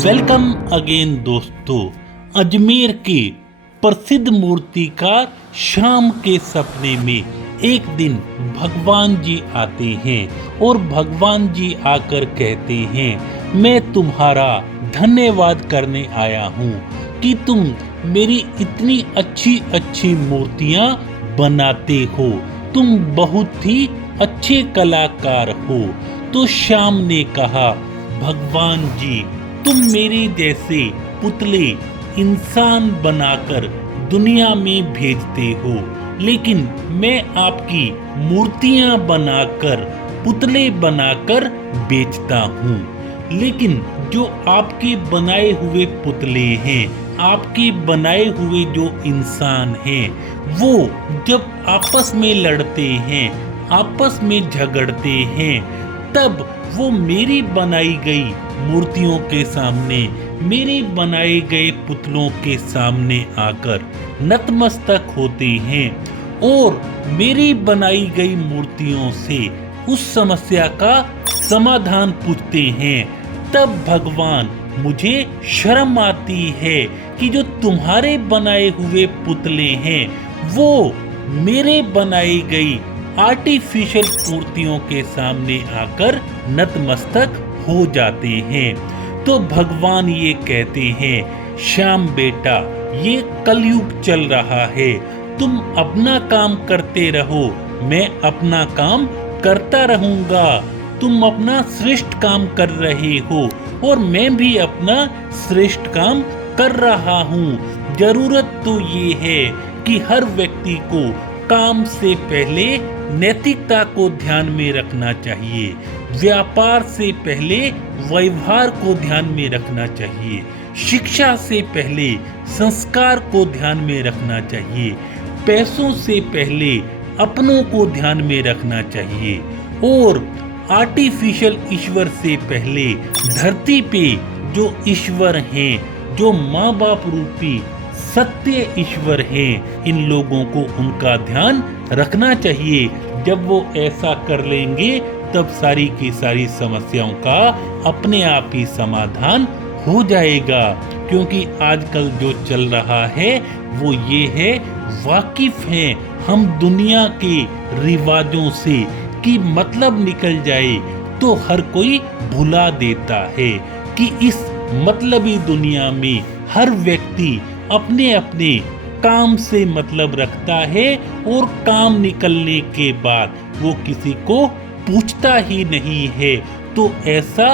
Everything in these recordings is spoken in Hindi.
वेलकम अगेन दोस्तों। अजमेर के प्रसिद्ध मूर्तिकार श्याम के सपने में एक दिन भगवान जी आते हैं और भगवान जी आकर कहते हैं, मैं तुम्हारा धन्यवाद करने आया हूँ कि तुम मेरी इतनी अच्छी अच्छी मूर्तियाँ बनाते हो, तुम बहुत ही अच्छे कलाकार हो। तो श्याम ने कहा, भगवान जी तुम मेरे जैसे पुतले इंसान बनाकर दुनिया में भेजते हो, लेकिन मैं आपकी मूर्तियां बनाकर पुतले बनाकर बेचता हूँ। लेकिन जो आपके बनाए हुए पुतले हैं, आपके बनाए हुए जो इंसान हैं, वो जब आपस में लड़ते हैं, आपस में झगड़ते हैं, तब वो मेरी बनाई गई मूर्तियों के सामने, मेरे बनाए गए पुतलों के सामने आकर नतमस्तक होते हैं और मेरी बनाई गई मूर्तियों से उस समस्या का समाधान पूछते हैं। तब भगवान मुझे शर्म आती है कि जो तुम्हारे बनाए हुए पुतले हैं वो मेरे बनाई गई आर्टिफिशियल मूर्तियों के सामने आकर नतमस्तक हो जाते हैं। तो भगवान ये कहते हैं, श्याम बेटा ये कलयुग चल रहा है, तुम अपना काम करते रहो, मैं अपना काम करता रहूंगा। तुम अपना श्रेष्ठ काम कर रहे हो और मैं भी अपना श्रेष्ठ काम कर रहा हूँ। जरूरत तो ये है कि हर व्यक्ति को काम से पहले नैतिकता को ध्यान में रखना चाहिए, व्यापार से पहले व्यवहार को ध्यान में रखना चाहिए, शिक्षा से पहले संस्कार को ध्यान में रखना चाहिए, पैसों से पहले अपनों को ध्यान में रखना चाहिए और आर्टिफिशियल ईश्वर से पहले धरती पे जो ईश्वर हैं, जो माँ बाप रूपी सत्य ईश्वर हैं, इन लोगों को उनका ध्यान रखना चाहिए। जब वो ऐसा कर लेंगे तब सारी की सारी समस्याओं का अपने आप ही समाधान हो जाएगा। क्योंकि आजकल जो चल रहा है वो ये है, वाकिफ हैं हम दुनिया के रिवाजों से कि मतलब निकल जाए तो हर कोई भुला देता है कि इस मतलबी दुनिया में हर व्यक्ति अपने अपने काम से मतलब रखता है और काम निकलने के बाद वो किसी को पूछता ही नहीं है। तो ऐसा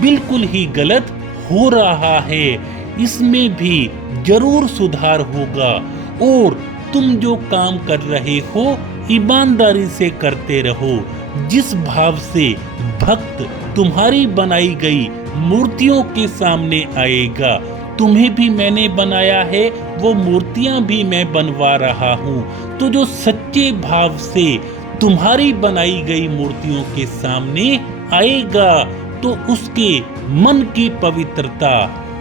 बिल्कुल ही गलत हो रहा है, इसमें भी जरूर सुधार होगा। और तुम जो काम कर रहे हो ईमानदारी से करते रहो। जिस भाव से भक्त तुम्हारी बनाई गई मूर्तियों के सामने आएगा, तुम्हें भी मैंने बनाया है, वो मूर्तियां भी मैं बनवा रहा हूँ, तो जो सच्चे भाव से तुम्हारी बनाई गई मूर्तियों के सामने आएगा तो उसके मन की पवित्रता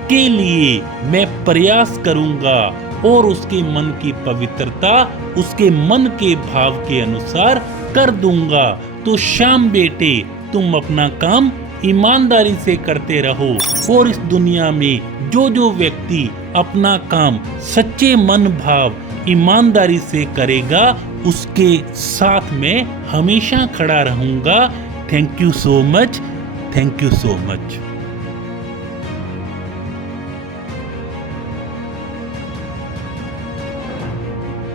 के लिए मैं प्रयास करूंगा और उसके मन की पवित्रता उसके मन के भाव के अनुसार कर दूंगा। तो श्याम बेटे तुम अपना काम ईमानदारी से करते रहो और इस दुनिया में जो जो व्यक्ति अपना काम सच्चे मन भाव ईमानदारी से करेगा उसके साथ में हमेशा खड़ा रहूंगा। Thank you so much. Thank you so much.